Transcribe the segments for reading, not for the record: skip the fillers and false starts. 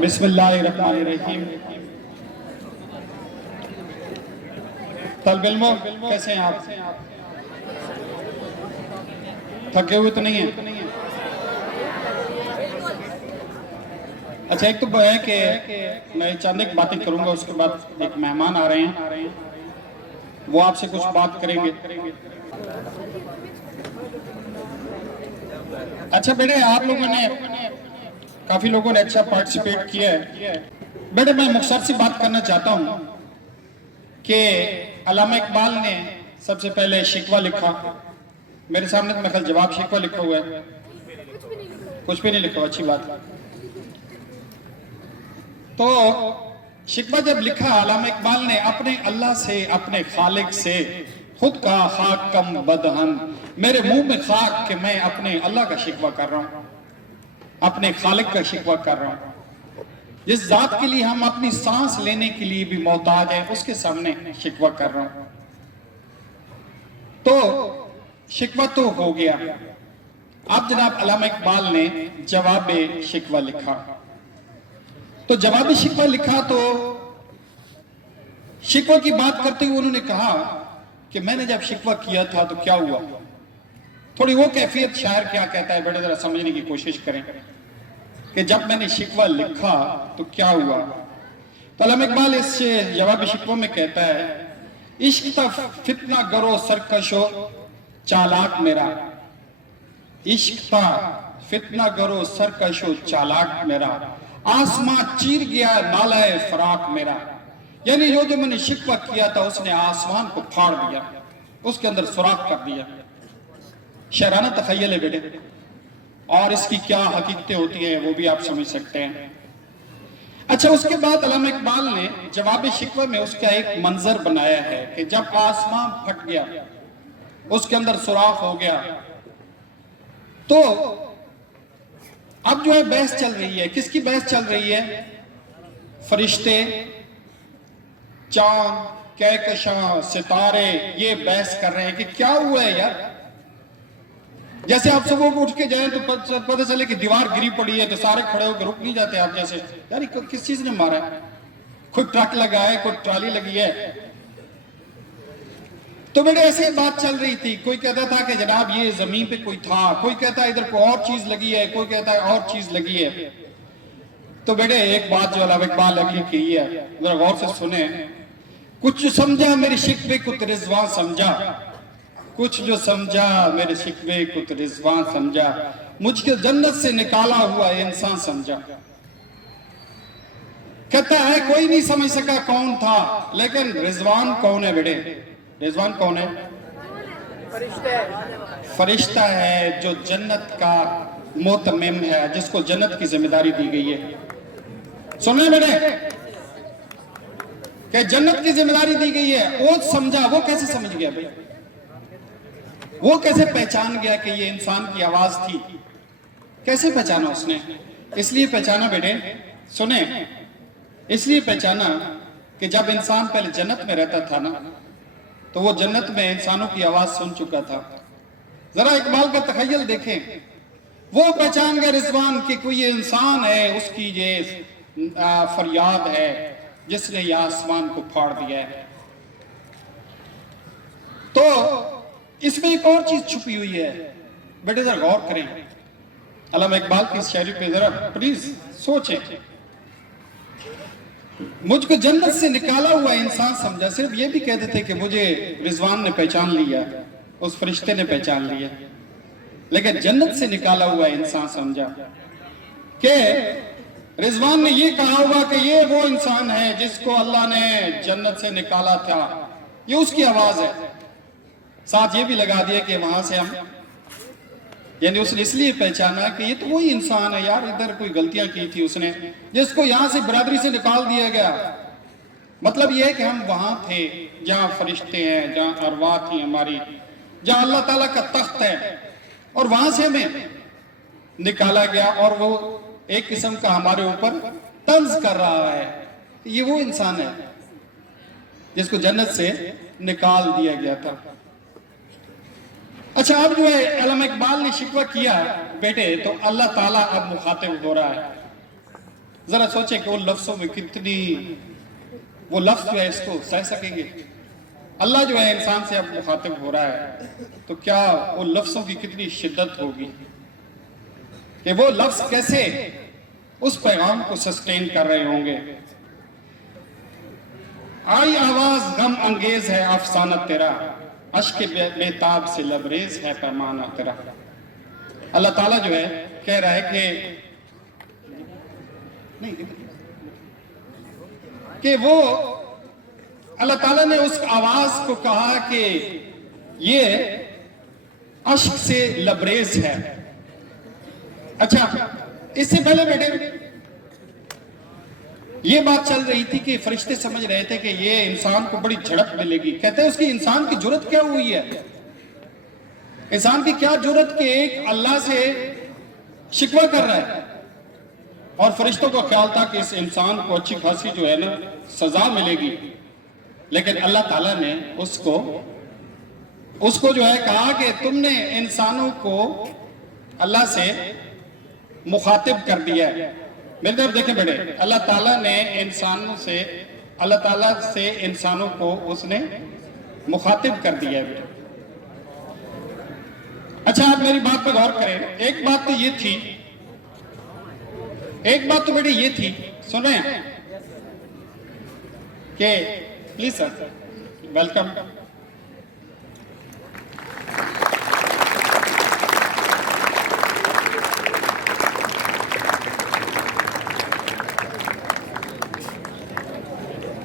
بسم اللہ الرحمن الرحیم۔ طالب علموں کیسے ہیں آپ؟ تھکے ہوئے تو نہیں ہیں؟ اچھا، ایک تو ہے کہ میں چند ایک باتیں کروں گا، اس کے بعد ایک مہمان آ رہے ہیں، وہ آپ سے کچھ بات کریں گے۔ اچھا بیٹے، آپ لوگوں نے کافی لوگوں نے اچھا پارٹیسپیٹ کیا ہے۔ بیٹے میں مختصر سی بات کرنا چاہتا ہوں کہ علامہ اقبال نے سب سے پہلے شکوہ لکھا۔ میرے سامنے تو میرے جواب شکوہ لکھا ہوا ہے، کچھ بھی نہیں لکھا ہوا، اچھی بات۔ تو شکوہ جب لکھا علامہ اقبال نے اپنے اللہ سے، اپنے خالق سے، خود کا خاک کم بدہن، میرے منہ میں خاک کہ میں اپنے اللہ کا شکوہ کر رہا ہوں، اپنے خالق کا شکوہ کر رہا ہوں، جس ذات کے لیے ہم اپنی سانس لینے کے لیے بھی محتاج ہیں، اس کے سامنے شکوہ کر رہا ہوں۔ تو شکوہ تو ہو گیا، اب جناب علامہ اقبال نے جواب شکوہ لکھا۔ تو جواب شکوہ لکھا تو شکوہ کی بات کرتے ہوئے انہوں نے کہا کہ میں نے جب شکوہ کیا تھا تو کیا ہوا؟ تھوڑی وہ کیفیت شاعر کیا کہتا ہے بیٹے ذرا سمجھنے کی کوشش کریں کہ جب میں نے شکوہ لکھا تو کیا ہوا؟ تو علامہ اقبال اس جواب شکوہ میں کہتا ہے، عشق تا فتنہ گرو سرکشو چالاک میرا، عشق تا فتنہ گرو سرکشو چالاک میرا، آسمان چیر گیا نالہ فراق میرا۔ یعنی جو میں نے شکوہ کیا تھا اس نے آسمان کو پھاڑ دیا، اس کے اندر سوراخ کر دیا۔ شاعرانہ تخیل ہے بیٹے، اور اس کی کیا حقیقتیں ہوتی ہیں وہ بھی آپ سمجھ سکتے ہیں۔ اچھا، اس کے بعد علامہ اقبال نے جواب شکوہ میں اس کا ایک منظر بنایا ہے کہ جب آسمان پھٹ گیا، اس کے اندر سوراخ ہو گیا، تو اب جو ہے بحث چل رہی ہے۔ کس کی بحث چل رہی ہے؟ فرشتے، چاند، کہکشاں، ستارے یہ بحث کر رہے ہیں کہ کیا ہوا ہے یار۔ جیسے آپ صبح اٹھ کے جائیں تو پتہ چلے کہ دیوار گری پڑی ہے تو سارے کھڑے ہو کے رک نہیں جاتے آپ جیسے، یار کس چیز نے مارا ہے؟ کوئی ٹرک لگا ہے، کوئی ٹرالی لگی ہے۔ تو بیٹے ایسے بات چل رہی تھی، کوئی کہتا تھا کہ جناب یہ زمین پہ کوئی تھا، کوئی کہتا ہے ادھر کوئی اور چیز لگی ہے، کوئی کہتا ہے اور چیز لگی ہے۔ تو بیٹے ایک بات جو علامہ اقبال نے کی ہے، ذرا غور سے سنیں، کچھ سمجھا میرے شکوے کو تو رضوان سمجھا، کچھ جو سمجھا میرے شکوے کو تو رضوان سمجھا، مجھ کے جنت سے نکالا ہوا انسان سمجھا۔ کہتا ہے کوئی نہیں سمجھ سکا کون تھا، لیکن رضوان کون ہے بیٹے؟ رضوان کون ہے؟ فرشتہ ہے جو جنت کا متمم ہے، جس کو جنت کی ذمہ داری دی گئی ہے۔ سنیں بیٹے کہ جنت کی ذمہ داری دی گئی ہے، وہ سمجھا، وہ کیسے سمجھ گیا بھائی؟ وہ کیسے پہچان گیا کہ یہ انسان کی آواز تھی؟ کیسے پہچانا اس نے؟ اس لیے پہچانا بیٹے، سنیں، اس لیے پہچانا کہ جب انسان پہلے جنت میں رہتا تھا نا، تو وہ جنت میں انسانوں کی آواز سن چکا تھا۔ ذرا اقبال کا تخیل دیکھیں، وہ پہچان گیا رضوان کہ کوئی انسان ہے، اس کی یہ فریاد ہے جس نے یہ آسمان کو پھاڑ دیا ہے۔ تو اس میں ایک اور چیز چھپی ہوئی ہے، بیٹے ذرا غور کریں، علامہ اقبال کی اس شاعری پہ ذرا پلیز سوچیں۔ مجھ کو جنت سے نکالا ہوا انسان سمجھا، صرف یہ بھی کہتے تھے کہ مجھے رضوان نے پہچان لیا، اس فرشتے نے پہچان لیا، لیکن جنت سے نکالا ہوا انسان سمجھا کہ رضوان نے یہ کہا ہوا کہ یہ وہ انسان ہے جس کو اللہ نے جنت سے نکالا تھا، یہ اس کی آواز ہے۔ ساتھ یہ بھی لگا دیا کہ وہاں سے ہم، یعنی اس نے اس لیے پہچانا کہ یہ تو وہی انسان ہے یار، ادھر کوئی غلطیاں کی تھی اس نے، جس کو یہاں سے برادری سے نکال دیا گیا۔ مطلب یہ ہے کہ ہم وہاں تھے جہاں فرشتے ہیں، جہاں ارواح تھی ہماری، جہاں اللہ تعالیٰ کا تخت ہے، اور وہاں سے ہمیں نکالا گیا، اور وہ ایک قسم کا ہمارے اوپر طنز کر رہا ہے۔ یہ وہ انسان ہے جس کو جنت سے نکال دیا گیا تھا۔ اچھا، اب جو ہے علامہ اقبال نے شکوہ کیا بیٹے، تو اللہ تعالیٰ اب مخاطب ہو رہا ہے۔ ذرا سوچیں کہ ان لفظوں میں کتنی، وہ لفظ جو ہے اس کو سہ سکیں گے؟ اللہ جو ہے انسان سے اب مخاطب ہو رہا ہے تو کیا ان لفظوں کی کتنی شدت ہوگی کہ وہ لفظ کیسے اس پیغام کو سسٹین کر رہے ہوں گے۔ آئی آواز غم انگیز ہے افسانہ تیرا، اشک بیتاب سے لبریز ہے پیمانہ تیرا۔ اللہ تعالیٰ جو ہے کہہ رہا ہے کہ وہ اللہ تعالیٰ نے اس آواز کو کہا کہ یہ اشک سے لبریز ہے۔ اچھا، اس سے پہلے بیٹے یہ بات چل رہی تھی کہ فرشتے سمجھ رہے تھے کہ یہ انسان کو بڑی جھڑپ ملے گی۔ کہتے ہیں اس کی انسان کی جرت کیا ہوئی ہے، انسان کی کیا جرت کہ ایک اللہ سے شکوہ کر رہا ہے، اور فرشتوں کو خیال تھا کہ اس انسان کو اچھی خاصی جو ہے نا سزا ملے گی، لیکن اللہ تعالیٰ نے اس کو جو ہے کہا کہ تم نے انسانوں کو اللہ سے مخاطب کر دیا ہے۔ میرے طرف دیکھیں بیٹے، اللہ تعالیٰ نے اللہ تعالیٰ سے انسانوں کو اس نے مخاطب کر دیا ہے بیٹے۔ اچھا، آپ میری بات پر غور کریں۔ ایک بات تو بیٹے یہ تھی، سن رہے ہیں کہ پلیز سر ویلکم۔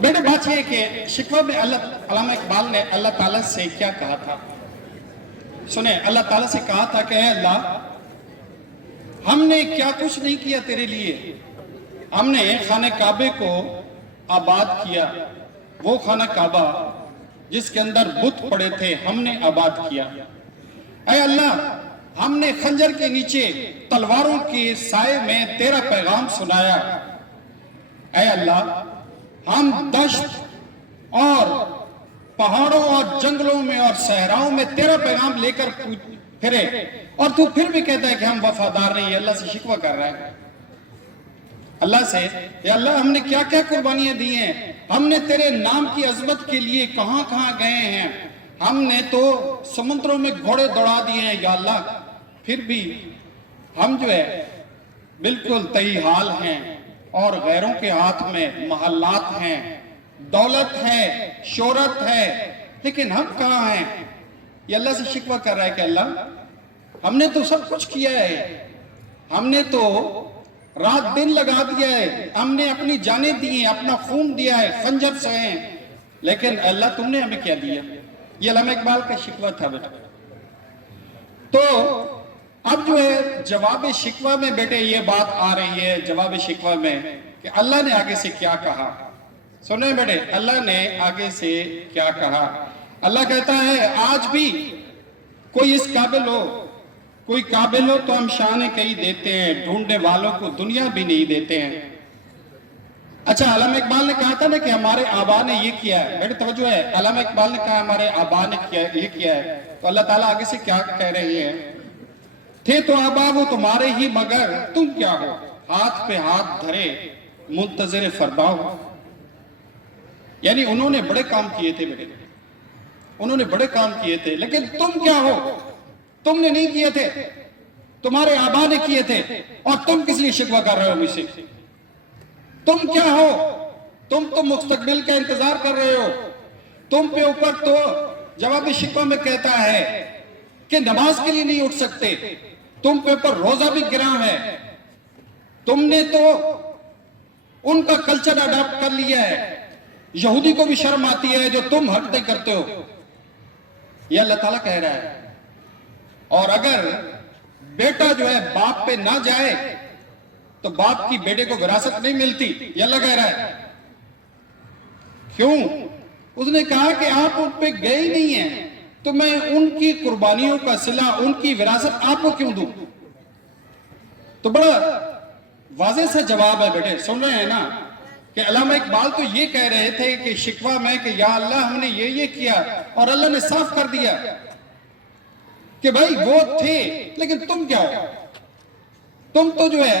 بیٹے بات یہ ہے کہ شکوہ میں علامہ اقبال نے اللہ تعالیٰ سے کیا کہا تھا، سنیں۔ اللہ تعالیٰ سے کہا تھا کہ اے اللہ، ہم نے کیا کچھ نہیں کیا تیرے لیے، ہم نے خانہ کعبے کو آباد کیا، وہ خانہ کعبہ جس کے اندر بت پڑے تھے ہم نے آباد کیا۔ اے اللہ، ہم نے خنجر کے نیچے تلواروں کے سائے میں تیرا پیغام سنایا۔ اے اللہ، ہم دشت اور پہاڑوں اور جنگلوں میں اور صحراؤں میں تیرا پیغام لے کر پھرے، اور تو پھر بھی کہتا ہے کہ ہم وفادار نہیں۔ اللہ سے شکوہ کر رہا ہے، اللہ سے، یا اللہ ہم نے کیا کیا قربانیاں دی ہیں، ہم نے تیرے نام کی عظمت کے لیے کہاں کہاں گئے ہیں، ہم نے تو سمندروں میں گھوڑے دوڑا دیے ہیں یا اللہ، پھر بھی ہم جو ہے بالکل تہی حال ہیں، اور غیروں کے ہاتھ میں محلات ہیں، دولت ہے، شہرت ہے، لیکن ہم کہاں ہیں؟ یہ اللہ سے شکوہ کر رہا ہے کہ اللہ ہم نے تو سب کچھ کیا ہے، ہم نے تو رات دن لگا دیا ہے، ہم نے اپنی جانیں دی ہیں، اپنا خون دیا ہے، خنجر سے ہیں، لیکن اللہ تم نے ہمیں کیا دیا؟ یہ علامہ اقبال کا شکوہ تھا بیٹا۔ تو اب جو ہے جواب شکوہ میں بیٹے یہ بات آ رہی ہے، جواب شکوہ میں کہ اللہ نے آگے سے کیا کہا۔ سنیں بیٹے، اللہ نے آگے سے کیا کہا۔ اللہ کہتا ہے آج بھی کوئی اس قابل ہو تو ہم شان کئی دیتے ہیں، ڈھونڈنے والوں کو دنیا بھی نہیں دیتے ہیں۔ اچھا، علامہ اقبال نے کہا تھا نا کہ ہمارے آبا نے یہ کیا ہے، بیٹے توجہ ہے، علامہ اقبال نے کہا ہمارے آبا نے یہ کیا ہے، تو اللہ تعالیٰ آگے سے کیا کہہ رہے ہیں؟ تھے تو آبا وہ تمہارے ہی، مگر تم کیا ہو، ہاتھ پہ ہاتھ دھرے منتظر فرما ہو۔ یعنی انہوں نے بڑے کام کیے تھے بیٹے، انہوں نے بڑے کام کیے تھے، لیکن تم کیا ہو؟ تم نے نہیں کیے تھے، تمہارے آبا نے کیے تھے، اور تم کس لیے شکوہ کر رہے ہو مجھ سے؟ تم کیا ہو؟ تم تو مستقبل کا انتظار کر رہے ہو۔ تم پہ اوپر تو جواب شکوہ میں کہتا ہے کہ نماز کے لیے نہیں اٹھ سکتے، تم پہ اوپر روزہ بھی گراں ہے، تم نے تو ان کا کلچر اڈاپٹ کر لیا ہے، یہودی کو بھی شرم آتی ہے جو تم حرکتیں کرتے ہو۔ یہ اللہ تعالیٰ کہہ رہا ہے۔ اور اگر بیٹا جو ہے باپ پہ نہ جائے تو باپ کی بیٹے کو وراثت نہیں ملتی، یہ اللہ کہہ رہا ہے۔ کیوں؟ اس نے کہا کہ آپ ان پہ گئے ہی نہیں ہیں، تو میں ان کی قربانیوں کا صلہ، ان کی وراثت آپ کو کیوں دوں؟ تو بڑا واضح سا جواب ہے بیٹے، سن رہے ہیں نا کہ علامہ اقبال تو یہ کہہ رہے تھے کہ شکوہ میں کہ یا اللہ ہم نے یہ کیا، اور اللہ نے صاف کر دیا کہ بھائی وہ تھے، لیکن تم کیا ہو؟ تم تو جو ہے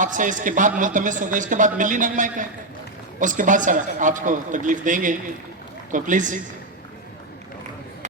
آپ سے اس کے بعد ملتمس ہوگا، اس کے بعد ملی نغمہ ہے، اس کے بعد سر آپ کو تکلیف دیں گے، تو پلیز